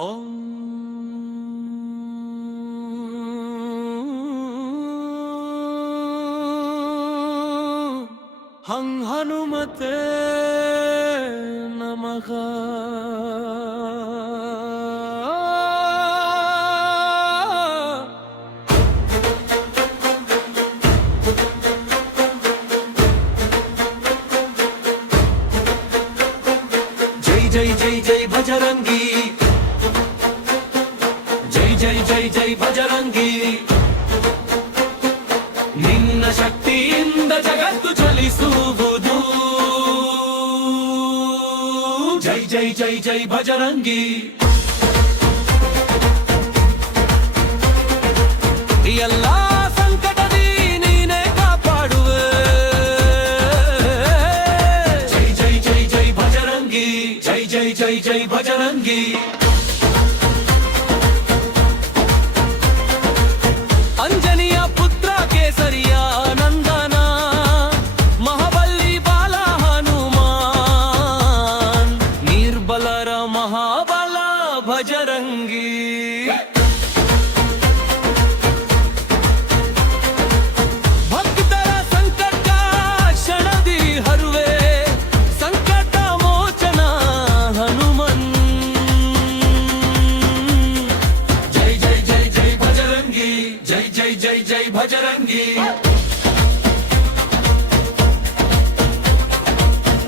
ಓಂ ಹನುಮತೆ ನಮಃ. ಜೈ ಜೈ ಜೈ ಜೈ ಭಜರಂಗಿ, ಜೈ ಜೈ ಜೈ ಜೈ ಭಜರಂಗಿ. ನಿನ್ನ ಶಕ್ತಿಯಿಂದ ಜಗತ್ತು ಚಲಿಸುವುದು. ಜೈ ಜೈ ಜೈ ಜೈ ಭಜರಂಗಿ. ಎಲ್ಲ ಸಂಕಟದಿ ನೀನೇ ಕಾಪಾಡುವೆ. ಜೈ ಜೈ ಜೈ ಜೈ ಭಜರಂಗಿ, ಜೈ ಜೈ ಜೈ ಜೈ ಭಜರಂಗಿ. ಅಂಜನಿಯ ಪುತ್ರ ಕೇಸರಿಯ ನಂದನ, ಮಹಾಬಲಿ ಬಾಲ ಹನುಮಾನ್, ನಿರ್ಬಲರ ಮಹಾಬಲ ಭಜರಂಗಿ. ಭಕ್ತರ ಸಂಕಟ ಕ್ಷಣದಿ ಹರುವೆ, ಸಂಕಟ ಮೋಚನ ಹನುಮನ್. ಜೈ ಜೈ ಜೈ ಜೈ ಭಜರಂಗಿ, ಜೈ ಜೈ ಜೈ ಜೈ ಭಜರಂಗಿ.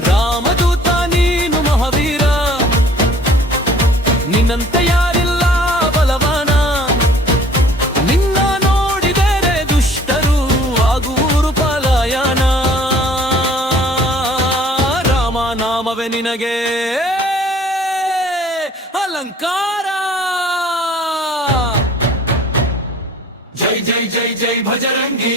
ರಾಮದೂತ ನೀನು ಮಹಾವೀರ, ನಿನ್ನಂತೆ ಯಾರಿಲ್ಲ ಬಲವಾನ. ನಿನ್ನ ನೋಡಿದರೆ ದುಷ್ಟರು ಆಗುವರು ಪಲಾಯನ. ರಾಮ ನಾಮವೇ ನಿನಗೆ ಅಲಂಕಾರ. ಜೈ ಜೈ ಜೈ ಜೈ ಭಜರಂಗಿ.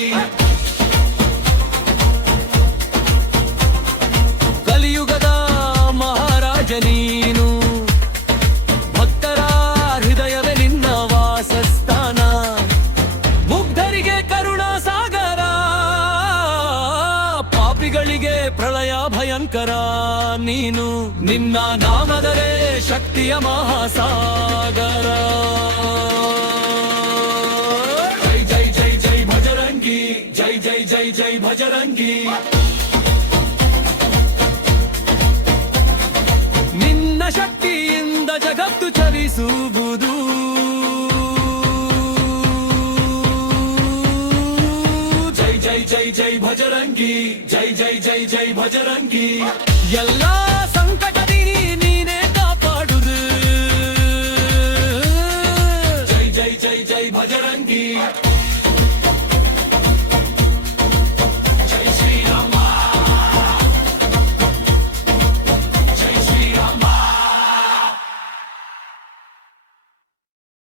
ಕಲಿಯುಗದ ಮಹಾರಾಜ ನೀನು, ಭಕ್ತರ ಹೃದಯವೇ ನಿನ್ನ ವಾಸಸ್ಥಾನ. ಮುಗ್ಧರಿಗೆ ಕರುಣಾ ಸಾಗರ, ಪಾಪಿಗಳಿಗೆ ಪ್ರಳಯ ಭಯಂಕರ ನೀನು. ನಿನ್ನ ನಾಮದರೆ ಶಕ್ತಿಯ ಮಹಾಸಾಗರ. ಜೈ ಜೈ ಜೈ ಜೈ ಭಜರಂಗಿ, ಜೈ ಜೈ ಜೈ ಜೈ ಭಜರಂಗಿ. ನಿನ್ನ ಶಕ್ತಿಯಿಂದ ಜಗತ್ತು ಚಲಿಸುವುದು. ಜೈ ಜೈ ಜೈ ಜೈ ಭಜರಂಗಿ, ಜೈ ಜೈ ಜೈ ಜೈ ಭಜರಂಗಿ. ಎಲ್ಲ ಸಂಕಟದಿ ನೀನೇ ಕಾಪಾಡುದು. ಜೈ ಜೈ ಜೈ ಜೈ ಭಜರಂಗಿ.